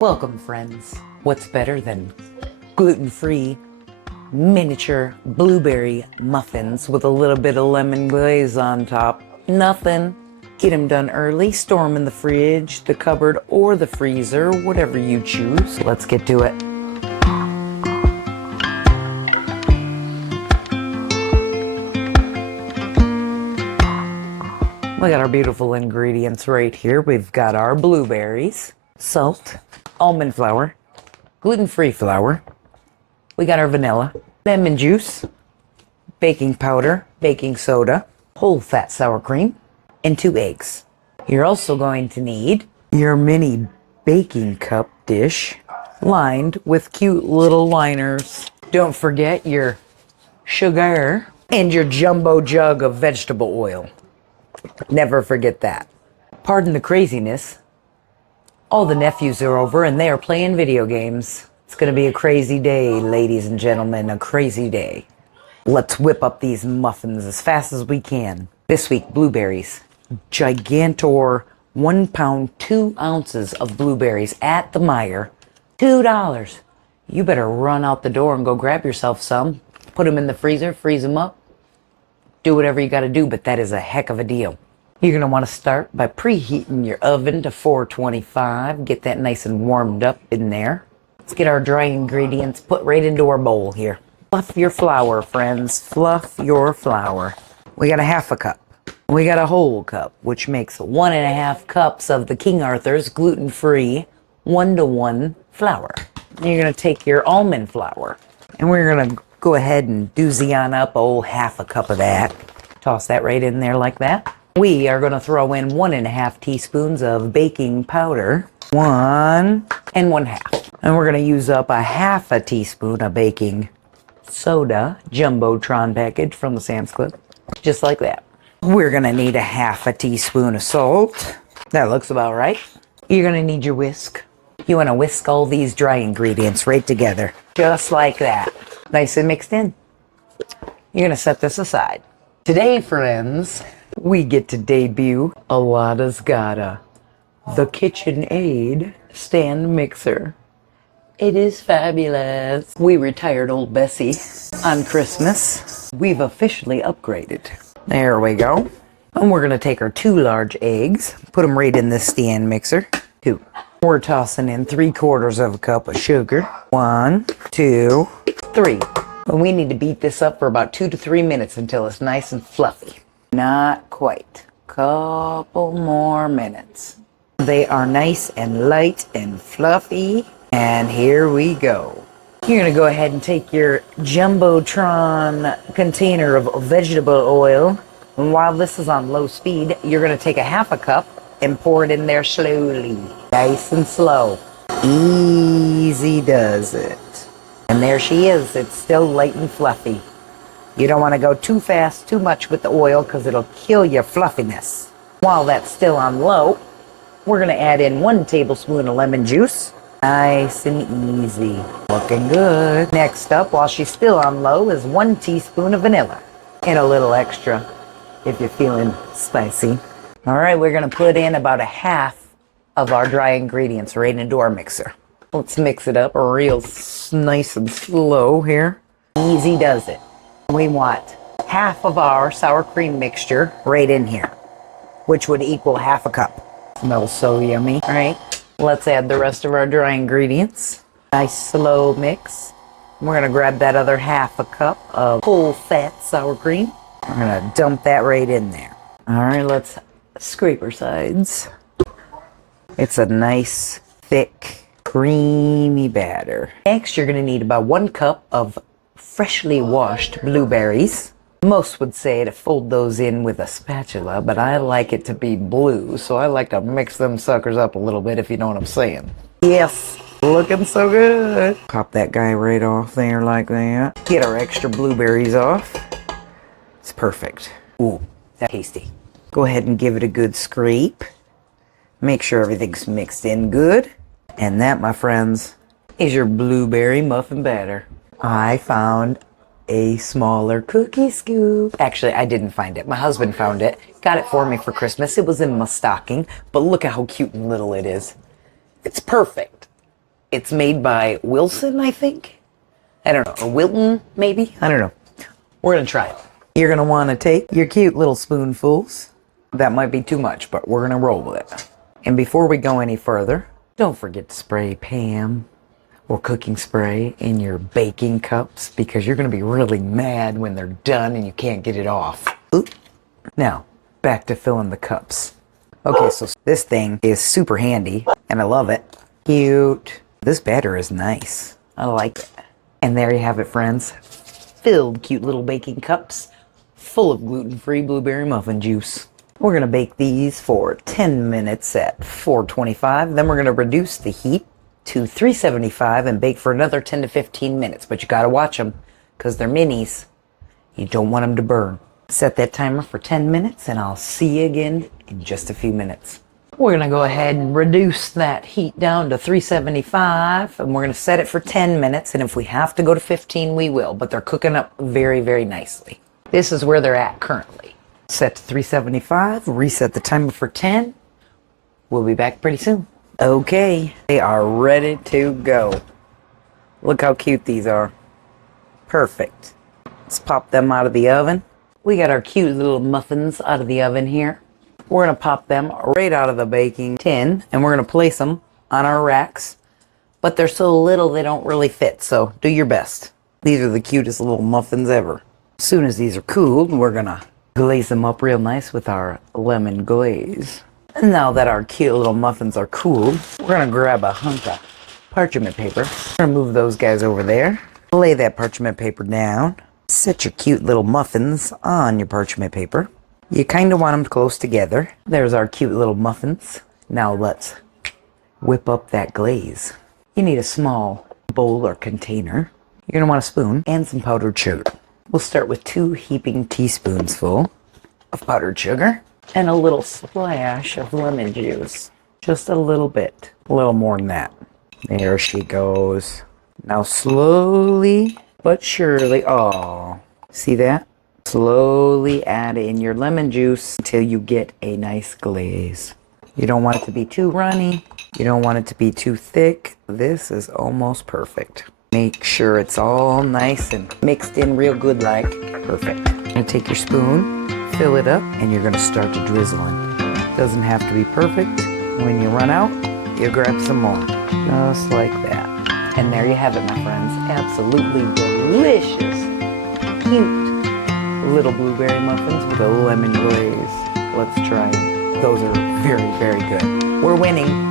Welcome, friends. What's better than gluten-free miniature blueberry muffins with a little bit of lemon glaze on top? Nothing. Get them done early, store them in the fridge, the cupboard, or the freezer, whatever you choose. Let's get to it. We got our beautiful ingredients right here. We've got our blueberries, salt, almond flour, gluten-free flour. We got our vanilla, lemon juice, baking powder, baking soda, whole fat sour cream, and 2 eggs. You're also going to need your mini baking cup dish lined with cute little liners. Don't forget your sugar and your jumbo jug of vegetable oil. Never forget that. Pardon the craziness. All the nephews are over and they are playing video games. It's going to be a crazy day, ladies and gentlemen, a crazy day. Let's whip up these muffins as fast as we can. This week, blueberries. Gigantor 1 pound, 2 ounces of blueberries at the Meijer. $2. You better run out the door and go grab yourself some. Put them in the freezer, freeze them up. Do whatever you got to do, but that is a heck of a deal. You're going to want to start by preheating your oven to 425. Get that nice and warmed up in there. Let's get our dry ingredients put right into our bowl here. Fluff your flour, friends. Fluff your flour. We got a half a cup. We got a whole cup, which makes 1.5 cups of the King Arthur's gluten-free 1-to-1 flour. You're going to take your almond flour, and we're going to go ahead and doozy on up half a cup of that. Toss that right in there like that. We are going to throw in 1.5 teaspoons of baking powder. 1 and 1/2. And we're going to use up a 1/2 teaspoon of baking soda, Jumbotron package from the Sam's Club. Just like that. We're going to need a 1/2 teaspoon of salt. That looks about right. You're going to need your whisk. You want to whisk all these dry ingredients right together. Just like that. Nice and mixed in. You're going to set this aside. Today, friends, we get to debut Alada's Gotta, the KitchenAid stand mixer. It is fabulous. We retired old Bessie on Christmas. We've officially upgraded. There we go. And we're going to take our 2 large eggs, put them right in this stand mixer. 2. We're tossing in 3/4 cup of sugar. 1, 2, 3. And we need to beat this up for about 2 to 3 minutes until it's nice and fluffy. Not quite. Couple more minutes. They are nice and light and fluffy. And here we go. You're going to go ahead and take your Jumbotron container of vegetable oil. And while this is on low speed, you're going to take a 1/2 cup and pour it in there slowly. Nice and slow. Easy does it. And there she is. It's still light and fluffy. You don't want to go too fast, too much with the oil, because it'll kill your fluffiness. While that's still on low, we're going to add in 1 tablespoon of lemon juice. Nice and easy. Looking good. Next up, while she's still on low, is 1 teaspoon of vanilla. And a little extra if you're feeling spicy. All right, we're going to put in about a 1/2 of our dry ingredients right into our mixer. Let's mix it up real nice and slow here. Easy does it. We want 1/2 of our sour cream mixture right in here, which would equal 1/2 cup. Smells so yummy. All right, let's add the rest of our dry ingredients. Nice slow mix. We're gonna grab that other 1/2 cup of whole fat sour cream. We're gonna dump that right in there. All right, let's scrape our sides. It's a nice, thick, creamy batter. Next, you're gonna need about 1 cup of freshly washed blueberries. Most would say to fold those in with a spatula, but I like it to be blue, so I like to mix them suckers up a little bit, if you know what I'm saying. Yes, looking so good. Pop that guy right off there like that. Get our extra blueberries off. It's perfect. Ooh, that's tasty. Go ahead and give it a good scrape. Make sure everything's mixed in good. And that, my friends, is your blueberry muffin batter. I found a smaller cookie scoop. Actually, I didn't find it. My husband found it. Got it for me for Christmas. It was in my stocking, but look at how cute and little it is. It's perfect. It's made by Wilson, I think. I don't know. Or Wilton, maybe? I don't know. We're going to try it. You're going to want to take your cute little spoonfuls. That might be too much, but we're going to roll with it. And before we go any further, don't forget to spray Pam or cooking spray in your baking cups because you're going to be really mad when they're done and you can't get it off. Oop. Now, back to filling the cups. Okay, so this thing is super handy and I love it. Cute. This batter is nice. I like it. And there you have it, friends. Filled cute little baking cups full of gluten-free blueberry muffin juice. We're going to bake these for 10 minutes at 425. Then we're going to reduce the heat to 375 and bake for another 10 to 15 minutes. But you got to watch them because they're minis. You don't want them to burn. Set that timer for 10 minutes and I'll see you again in just a few minutes. We're going to go ahead and reduce that heat down to 375 and we're going to set it for 10 minutes. And if we have to go to 15, we will. But they're cooking up very, very nicely. This is where they're at currently. Set to 375, reset the timer for 10. We'll be back pretty soon. Okay, they are ready to go. Look how cute these are. Perfect. Let's pop them out of the oven. We got our cute little muffins out of the oven here. We're going to pop them right out of the baking tin and we're going to place them on our racks. But they're so little they don't really fit, so do your best. These are the cutest little muffins ever. As soon as these are cooled, we're going to glaze them up real nice with our lemon glaze. And now that our cute little muffins are cooled, we're going to grab a hunk of parchment paper. We're going to move those guys over there. Lay that parchment paper down. Set your cute little muffins on your parchment paper. You kind of want them close together. There's our cute little muffins. Now let's whip up that glaze. You need a small bowl or container. You're going to want a spoon and some powdered sugar. We'll start with 2 heaping teaspoons full of powdered sugar and a little splash of lemon juice. Just a little bit. A little more than that. There she goes. Now slowly but surely, oh, see that? Slowly add in your lemon juice until you get a nice glaze. You don't want it to be too runny. You don't want it to be too thick. This is almost perfect. Make sure it's all nice and mixed in real good like. Perfect. You're gonna take your spoon, fill it up, and you're gonna start to drizzle in. Doesn't have to be perfect. When you run out, you grab some more. Just like that. And there you have it, my friends. Absolutely delicious, cute little blueberry muffins with a lemon glaze. Let's try them. Those are very, very good. We're winning.